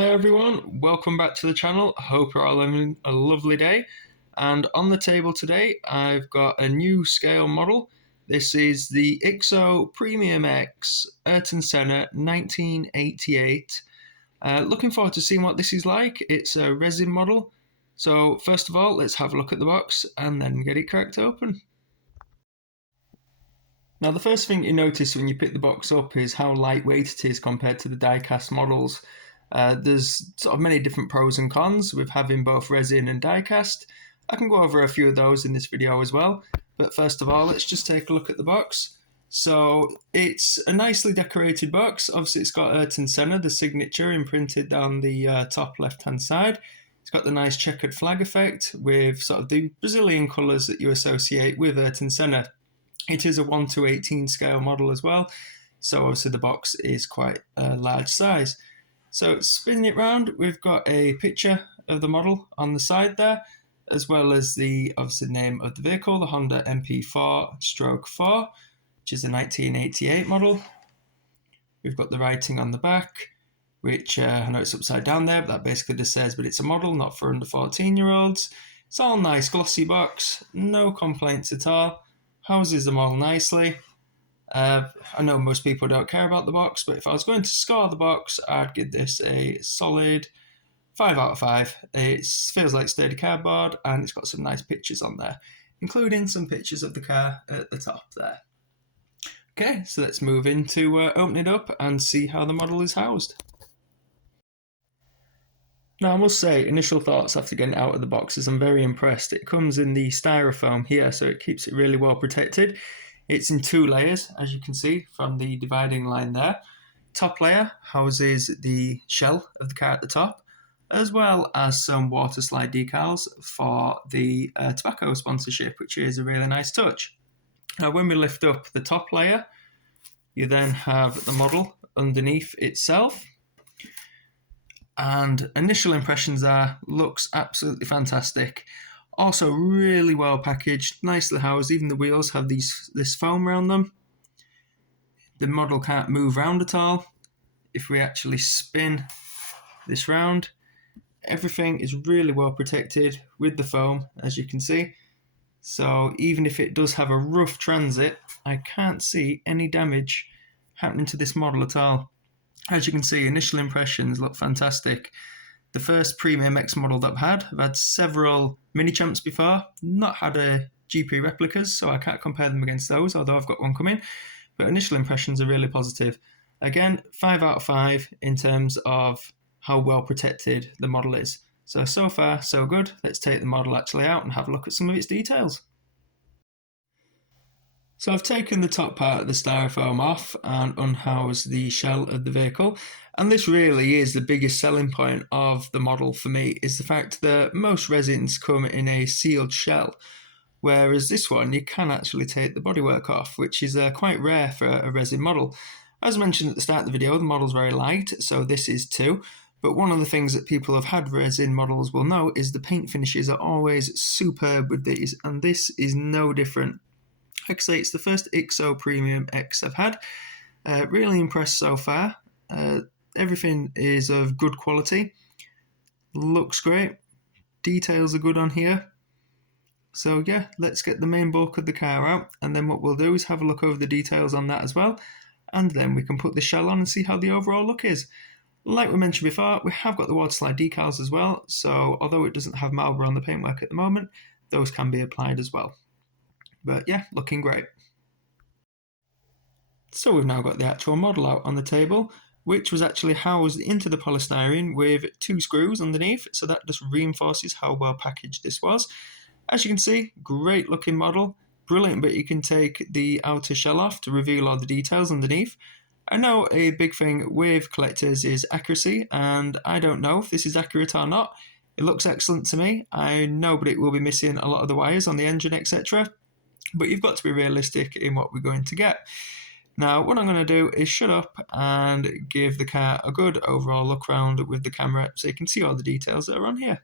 Hi everyone, welcome back to the channel. I hope you're all having a lovely day. And on the table today, I've got a new scale model. This is the IXO Premium X Ayrton Senna 1988. Looking forward to seeing what this is like. It's a resin model. So first of all, let's have a look at the box and then get it cracked open. Now the first thing you notice when you pick the box up is how lightweight it is compared to the die-cast models. There's sort of many different pros and cons with having both resin and die-cast. I can go over a few of those in this video as well, but first of all, let's just take a look at the box. So it's a nicely decorated box. Obviously it's got Ayrton Senna, the signature, imprinted down the top left-hand side. It's got the nice checkered flag effect with sort of the Brazilian colours that you associate with Ayrton Senna. It is a 1:18 scale model as well, so obviously the box is quite a large size. So spinning it round, we've got a picture of the model on the side there, as well as the obviously name of the vehicle, the Honda MP4/4, which is a 1988 model. We've got the writing on the back, which I know it's upside down there, but that basically just says, but it's a model, not for under 14-year-olds. It's all nice, glossy box, no complaints at all. Houses them all nicely. I know most people don't care about the box, but if I was going to score the box, I'd give this a solid 5 out of 5. It feels like sturdy cardboard, and it's got some nice pictures on there, including some pictures of the car at the top there. Okay, so let's move into opening it up and see how the model is housed. Now I must say, initial thoughts after getting it out of the box is I'm very impressed. It comes in the styrofoam here, so it keeps it really well protected. It's in 2 layers, as you can see from the dividing line there. Top layer houses the shell of the car at the top, as well as some water slide decals for the tobacco sponsorship, which is a really nice touch. Now when we lift up the top layer, you then have the model underneath itself. And initial impressions are, looks absolutely fantastic. Also really well packaged, nicely housed. Even the wheels have this foam around them. The model can't move around at all. If we actually spin this round, everything is really well protected with the foam, as you can see. So even if it does have a rough transit, I can't see any damage happening to this model at all. As you can see, initial impressions look fantastic. The first Premium X model that I've had several mini champs before, not had a GP replicas, so I can't compare them against those, although I've got one coming. But initial impressions are really positive. Again, 5 out of 5 in terms of how well protected the model is. So far, so good. Let's take the model actually out and have a look at some of its details. So I've taken the top part of the styrofoam off and unhoused the shell of the vehicle, and this really is the biggest selling point of the model for me, is the fact that most resins come in a sealed shell, whereas this one you can actually take the bodywork off, which is quite rare for a resin model. As mentioned at the start of the video, the model's very light, so this is too, but one of the things that people who have had resin models will know is the paint finishes are always superb with these, and this is no different. Like I say, it's the first IXO Premium X I've had. Really impressed so far. Everything is of good quality. Looks great. Details are good on here. So yeah, let's get the main bulk of the car out, and then what we'll do is have a look over the details on that as well, and then we can put the shell on and see how the overall look is. Like we mentioned before, we have got the water slide decals as well, so although it doesn't have Marlboro on the paintwork at the moment, those can be applied as well. But yeah, looking great. So we've now got the actual model out on the table, which was actually housed into the polystyrene with 2 screws underneath, so that just reinforces how well packaged this was. As you can see, great looking model, brilliant, but you can take the outer shell off to reveal all the details underneath. I know a big thing with collectors is accuracy, and I don't know if this is accurate or not. It looks excellent to me. I know, but it will be missing a lot of the wires on the engine, etc. But you've got to be realistic in what we're going to get. Now, what I'm going to do is shut up and give the car a good overall look round with the camera so you can see all the details that are on here.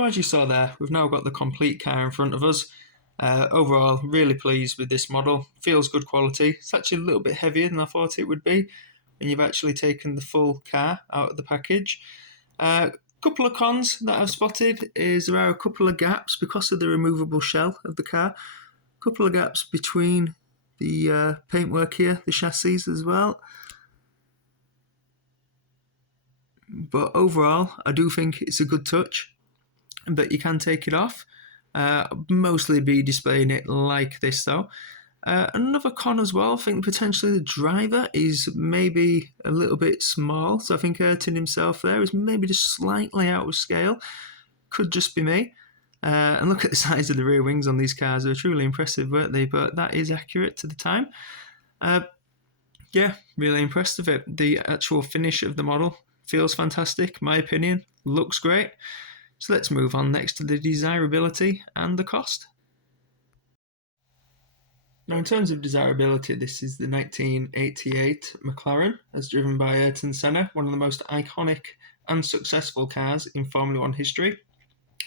So as you saw there, we've now got the complete car in front of us. Overall, really pleased with this model. Feels good quality. It's actually a little bit heavier than I thought it would be when you've actually taken the full car out of the package. Couple of cons that I've spotted is there are a couple of gaps because of the removable shell of the car. A couple of gaps between the paintwork here, the chassis as well. But overall, I do think it's a good touch, but you can take it off. Mostly be displaying it like this though. Another con as well, I think potentially the driver is maybe a little bit small. So I think Ayrton himself there is maybe just slightly out of scale. Could just be me. And look at the size of the rear wings on these cars. They're truly impressive, weren't they? But that is accurate to the time. Yeah, really impressed with it. The actual finish of the model feels fantastic, my opinion. Looks great. So let's move on next to the desirability and the cost. Now, in terms of desirability, this is the 1988 McLaren, as driven by Ayrton Senna, one of the most iconic and successful cars in Formula One history.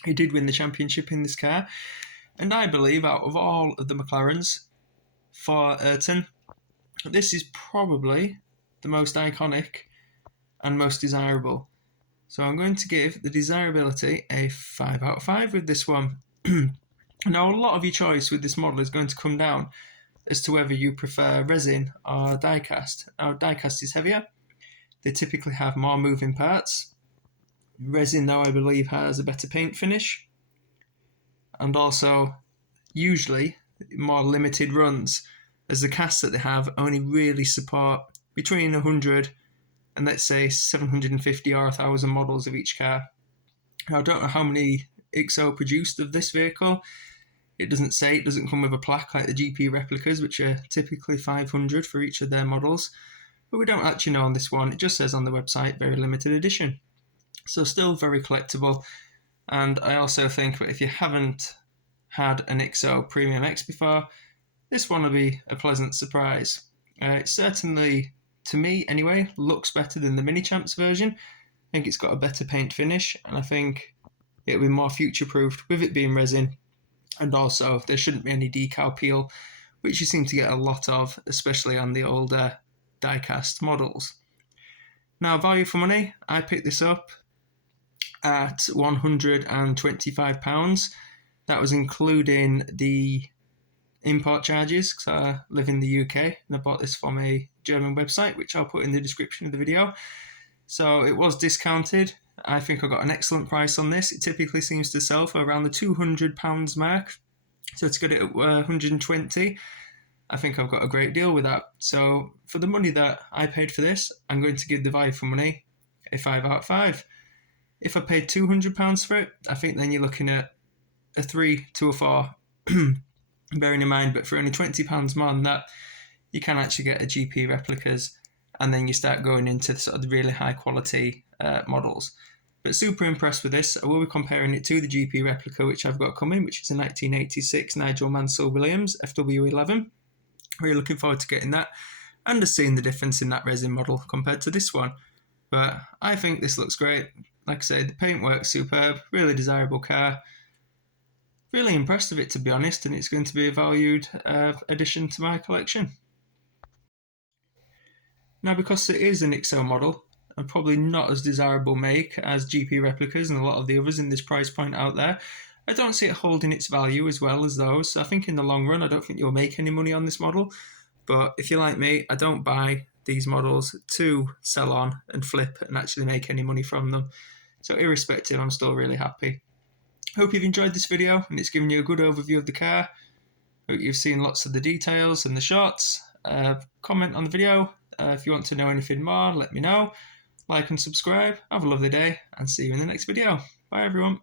He did win the championship in this car, and I believe out of all of the McLarens for Ayrton, this is probably the most iconic and most desirable. So I'm going to give the desirability a 5 out of 5 with this one. Now, a lot of your choice with this model is going to come down as to whether you prefer resin or die-cast. Now, die-cast is heavier. They typically have more moving parts. Resin, though, I believe, has a better paint finish. And also, usually, more limited runs, as the casts that they have only really support between 100 and, let's say, 750 or 1,000 models of each car. Now, I don't know how many IXO produced of this vehicle. It doesn't say, it doesn't come with a plaque like the GP replicas, which are typically 500 for each of their models. But we don't actually know on this one. It just says on the website, very limited edition. So still very collectible. And I also think that if you haven't had an IXO Premium X before, this one will be a pleasant surprise. It certainly, to me anyway, looks better than the Mini Champs version. I think it's got a better paint finish, and I think it'll be more future-proofed with it being resin. And also, there shouldn't be any decal peel, which you seem to get a lot of, especially on the older die-cast models. Now, value for money, I picked this up at £125. That was including the import charges, because I live in the UK, and I bought this from a German website, which I'll put in the description of the video. So it was discounted. I think I got an excellent price on this. It typically seems to sell for around the £200 mark. So to get it at 120, I think I've got a great deal with that. So for the money that I paid for this, I'm going to give the value for money a 5 out of 5. If I paid £200 for it, I think then you're looking at a 3 to a 4. Bearing in mind, but for only £20 more than that, you can actually get a GP replicas, and then you start going into sort of the really high quality models. But super impressed with this. I will be comparing it to the GP replica, which I've got coming, which is a 1986 Nigel Mansell-Williams FW11. Really looking forward to getting that and just seeing the difference in that resin model compared to this one. But I think this looks great. Like I say, the paintwork's superb, really desirable car. Really impressed with it, to be honest, and it's going to be a valued addition to my collection. Now, because it is an IXO model, and probably not as desirable make as GP replicas and a lot of the others in this price point out there, I don't see it holding its value as well as those. So I think in the long run, I don't think you'll make any money on this model. But if you're like me, I don't buy these models to sell on and flip and actually make any money from them. So irrespective, I'm still really happy. Hope you've enjoyed this video and it's given you a good overview of the car. Hope you've seen lots of the details and the shots. Comment on the video. If you want to know anything more, let me know. Like and subscribe. Have a lovely day and see you in the next video. Bye everyone.